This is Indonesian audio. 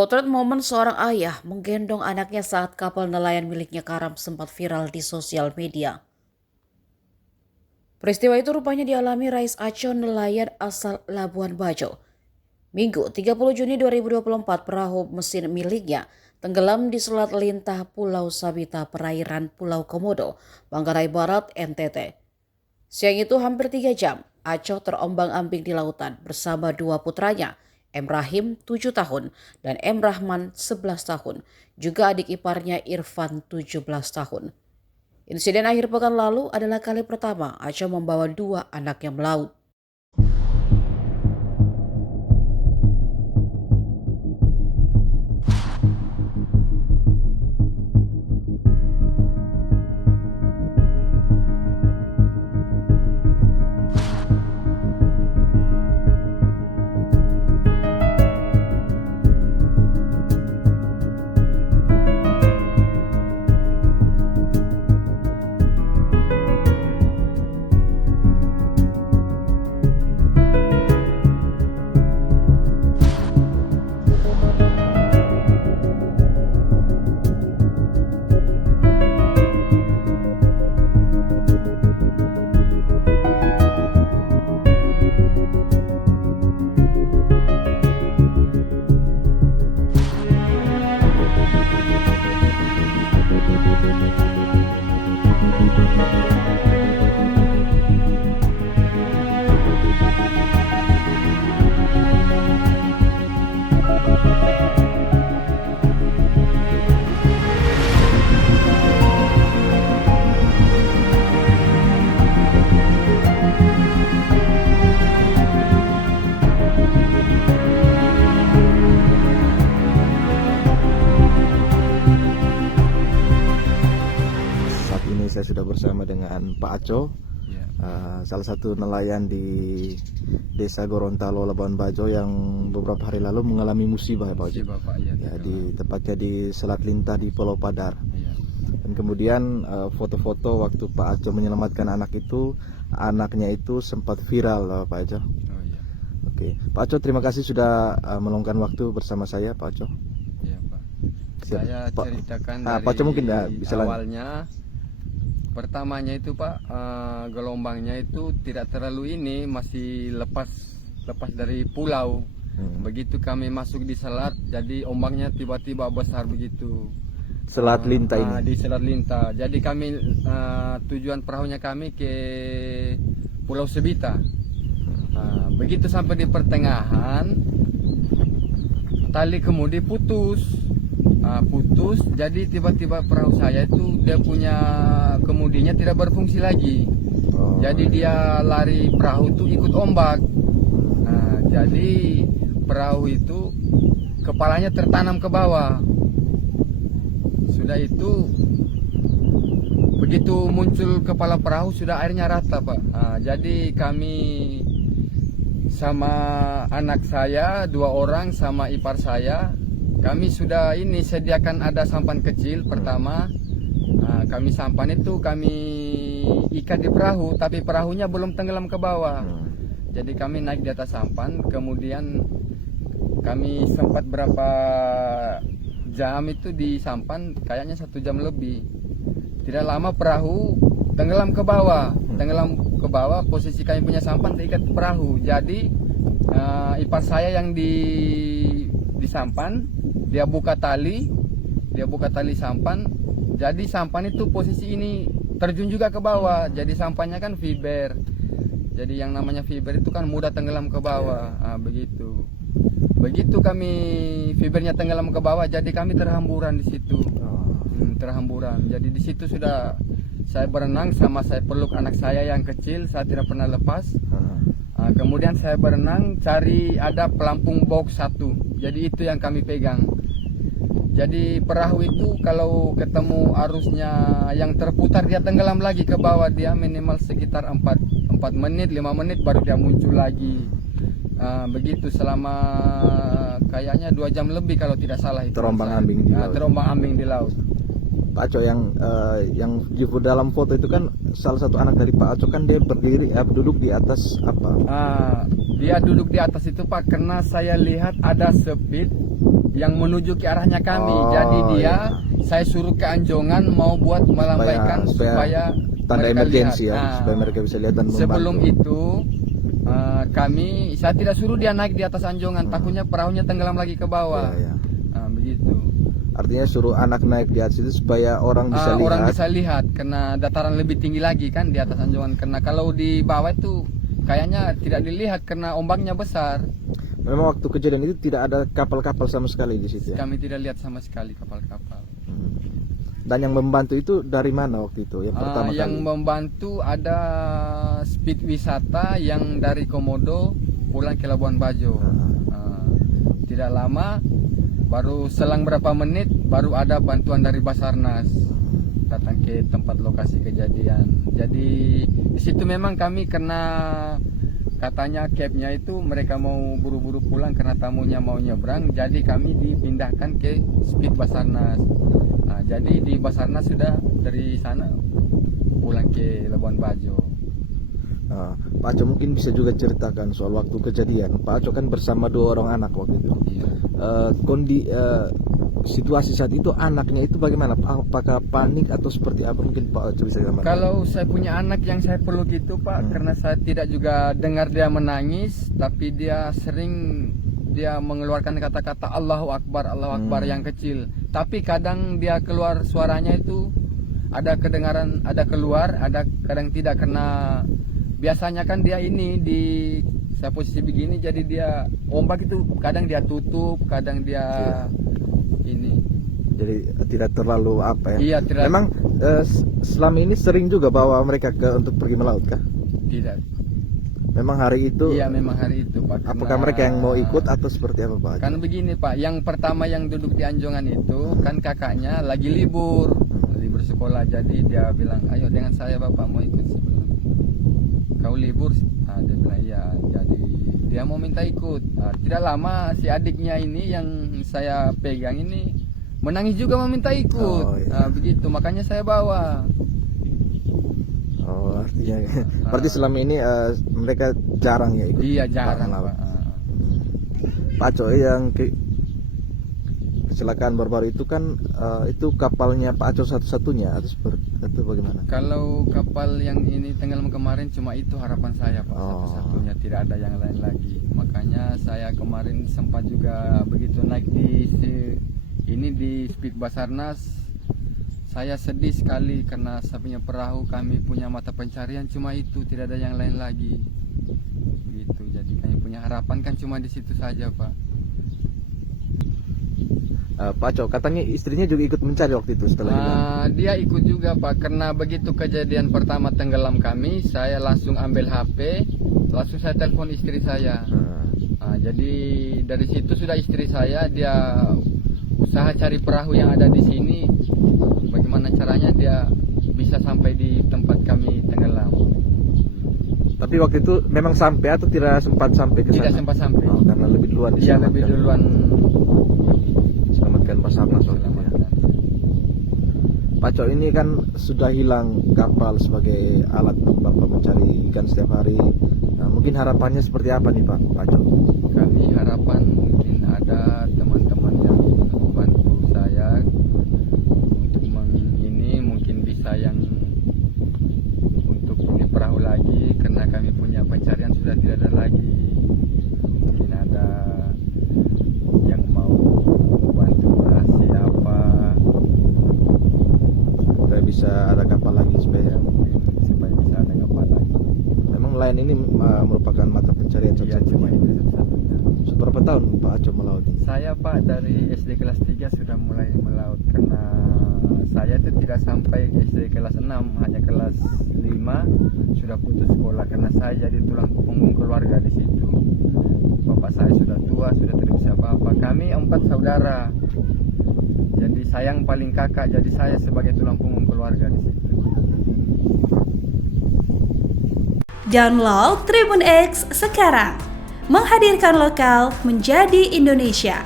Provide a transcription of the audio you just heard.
Potret momen seorang ayah menggendong anaknya saat kapal nelayan miliknya karam sempat viral di sosial media. Peristiwa itu rupanya dialami Rais Aco, nelayan asal Labuan Bajo. Minggu 30 Juni 2024, perahu mesin miliknya tenggelam di Selat Lintah Pulau Sabita, perairan Pulau Komodo, Manggarai Barat, NTT. Siang itu hampir 3 jam, Aco terombang-ambing di lautan bersama dua putranya, M. Rahim 7 tahun dan M. Rahman 11 tahun, juga adik iparnya Irfan 17 tahun. Insiden akhir pekan lalu adalah kali pertama Aco membawa dua anaknya melaut. Saya sudah bersama dengan Pak Aco, salah satu nelayan di Desa Gorontalo, Labuan Bajo, yang beberapa hari lalu mengalami musibah, Pak Aco. Tepatnya di Selat Lintah di Pulau Padar. Dan kemudian foto-foto waktu Pak Aco menyelamatkan anaknya itu sempat viral, Pak Aco. Oke, Pak Aco, terima kasih sudah meluangkan waktu bersama saya, Pak Aco. Iya, Pak. Saya ceritakan dari Pak Aco mungkin bisa awalnya. Pertamanya itu, Pak, gelombangnya itu tidak terlalu masih lepas dari pulau. Begitu kami masuk di selat, jadi ombaknya tiba-tiba besar begitu. Selat Lintah ini. Di Selat Lintah. Jadi kami tujuan perahunya kami ke Pulau Sabita. Begitu sampai di pertengahan, tali kemudi putus. Jadi tiba-tiba perahu saya itu dia punya kemudinya tidak berfungsi lagi. Jadi dia lari perahu itu ikut ombak. Jadi perahu itu kepalanya tertanam ke bawah. Sudah itu begitu muncul kepala perahu sudah airnya rata, Pak. Jadi kami sama anak saya 2 orang sama ipar saya, kami sudah sediakan ada sampan kecil pertama. Kami sampan itu kami ikat di perahu, tapi perahunya belum tenggelam ke bawah. Jadi kami naik di atas sampan, kemudian kami sempat berapa jam itu di sampan, kayaknya 1 jam lebih. Tidak lama perahu tenggelam ke bawah. Posisi kami punya sampan terikat perahu. Jadi ipar saya yang di sampan, dia buka tali sampan. Jadi sampan itu posisi ini terjun juga ke bawah. Jadi sampannya kan fiber. Jadi yang namanya fiber itu kan mudah tenggelam ke bawah. Begitu kami fibernya tenggelam ke bawah, jadi kami terhamburan di situ. Terhamburan. Jadi di situ sudah saya berenang sama saya peluk anak saya yang kecil, saya tidak pernah lepas. Kemudian saya berenang cari ada pelampung box 1. Jadi itu yang kami pegang. Jadi perahu itu kalau ketemu arusnya yang terputar, dia tenggelam lagi ke bawah. Dia minimal sekitar 4 menit, 5 menit baru dia muncul lagi. Begitu selama kayaknya 2 jam lebih kalau tidak salah itu. Terombang-ambing di laut. Pak Aco, yang di dalam foto itu kan salah satu anak dari Pak Aco, kan dia berdiri duduk di atas apa? Dia duduk di atas itu, Pak, karena saya lihat ada speed yang menuju ke arahnya kami. Oh, Jadi dia, iya. saya suruh ke Anjongan mau buat melambaikan supaya tanda mereka emergensi lihat. ya, supaya mereka bisa lihat dan membantu. Sebelum itu saya tidak suruh dia naik di atas Anjongan, takutnya perahunya tenggelam lagi ke bawah. Iya, iya. Begitu. Artinya suruh anak naik di atas itu supaya orang bisa lihat. Orang bisa lihat, karena dataran lebih tinggi lagi kan di atas Anjongan. Karena kalau di bawah itu kayaknya tidak dilihat karena ombaknya besar. Memang waktu kejadian itu tidak ada kapal-kapal sama sekali di situ ya. Kami tidak lihat sama sekali kapal-kapal. Dan yang membantu itu dari mana waktu itu? Yang pertama Yang kali. membantu ada speed wisata yang dari Komodo pulang ke Labuan Bajo. Tidak lama, baru selang berapa menit baru ada bantuan dari Basarnas datang ke tempat lokasi kejadian. Jadi di situ memang kami kena, katanya capnya itu mereka mau buru-buru pulang karena tamunya mau nyebrang, jadi kami dipindahkan ke speed Basarnas. Jadi di Basarnas sudah dari sana pulang ke Labuan Bajo. Pak Aco mungkin bisa juga ceritakan soal waktu kejadian. Pak Aco kan bersama 2 orang anak waktu itu. Iya. Situasi saat itu anaknya itu bagaimana? Apakah panik atau seperti apa? Mungkin Pak Aco bisa gambarkan. Kalau saya punya anak yang saya peluk itu Pak, karena saya tidak juga dengar dia menangis, tapi dia sering mengeluarkan kata-kata Allahu Akbar yang kecil. Tapi kadang dia keluar suaranya itu ada kedengaran, ada keluar, ada kadang tidak, karena biasanya kan dia ini di saya posisi begini, jadi dia ombak itu kadang dia tutup, kadang dia ini. Jadi tidak terlalu apa ya? Iya, tidak. Memang selama ini sering juga bawa mereka untuk pergi melaut kah? Tidak. Memang hari itu. Iya, memang hari itu Pak. Apakah mereka yang mau ikut atau seperti apa Pak? Kan begini Pak, yang pertama yang duduk di Anjongan itu kan kakaknya lagi libur sekolah, jadi dia bilang, ayo dengan saya Bapak mau ikut. Kau libur? Dia bilang iya, jadi dia mau minta ikut. Tidak lama si adiknya ini yang saya pegang ini menangis juga mau minta ikut. Begitu, makanya saya bawa. Artinya berarti selama ini mereka jarang ya ikut. Iya, jarang Pak. Pak Aco, yang kecelakaan baru-baru itu kan itu kapalnya Pak Aco satu-satunya atau bagaimana? Kalau kapal yang ini tenggelam kemarin cuma itu harapan saya Pak, satu-satunya, tidak ada yang lain lagi. Makanya saya kemarin sempat juga begitu naik di speed Basarnas, saya sedih sekali karena saya punya perahu, kami punya mata pencarian cuma itu, tidak ada yang lain lagi. Begitu. Jadi kami punya harapan kan cuma di situ saja Pak. Pak Aco, katanya istrinya juga ikut mencari waktu itu setelah hilang. Dia ikut juga Pak, karena begitu kejadian pertama tenggelam kami, saya langsung ambil HP, langsung saya telepon istri saya. Jadi dari situ sudah istri saya, dia usaha cari perahu yang ada di sini, bagaimana caranya dia bisa sampai di tempat kami tenggelam. Tapi waktu itu memang sampai atau tidak sempat sampai ke sana? Tidak sempat sampai. Karena lebih duluan Iya, lebih duluan diselamatkan Basarnas. Pak Aco, ini kan sudah hilang kapal sebagai alat Bapak mencari ikan setiap hari. Mungkin harapannya seperti apa nih Pak Aco? Kami harapan mungkin ada teman-teman yang membantu saya untuk mungkin bisa yang untuk punya perahu lagi, karena kami punya pencarian sudah tidak ada lagi. Mungkin ada yang mau membantu kasih apa Supaya bisa ada kapal lagi supaya bisa ada kapal lagi. Memang nelayan ini merupakan mata pencarian Iya, satu-satunya. cuma itu satu-satunya. Seberapa tahun Pak Aco melaut ini? Saya Pak dari SD kelas 3 sudah mulai melaut, karena saya itu tidak sampai SD kelas 6, hanya kelas 5 sudah putus sekolah karena saya jadi tulang punggung keluarga di situ. Bapak saya sudah tua, sudah tidak bisa apa-apa. Kami 4 saudara. Jadi saya yang paling kakak, jadi saya sebagai tulang punggung keluarga di situ. Download Tribun X sekarang, menghadirkan lokal menjadi Indonesia.